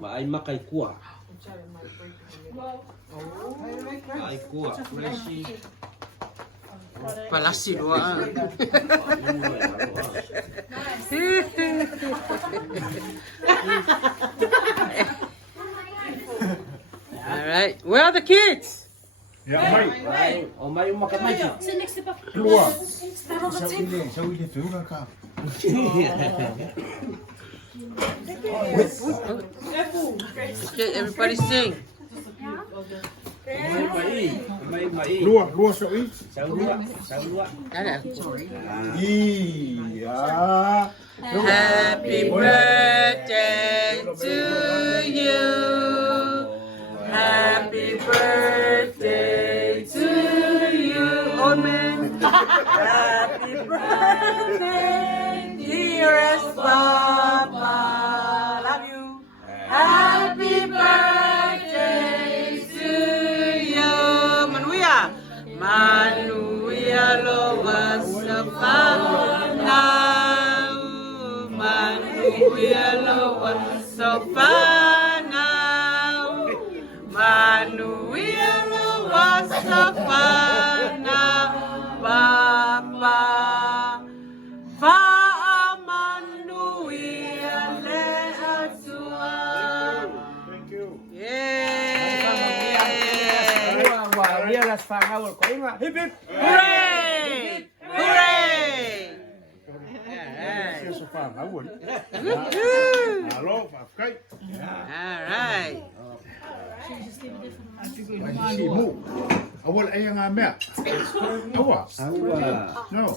Maay makay kuha. Maay kuha. Freshi. Palasi dua. All right, where are the kids? Ya, mai. O may umakamay. Keluar. Sa wili tu kan ka. Okay, everybody sing. May. Luar sa wili. Saulua. Ada. Iya. Happy birthday to you. Happy birthday to you. Oh man. Happy birthday, dearest Papa. Love you. Happy birthday to you. Manuia. Manuia lowas sa fanau. Manuia lowas sa fanau. Manuia lowas sa fanau. Papa. Faamanatuina le atua. Thank you. Yay! Dia las fanau ko inga. Hip hip. Hooray! Hooray! Sia sa fa, awal. Woohoo! Halo, pakai. All right. Simu. Awal ay nga mea. Awa. Awa. No.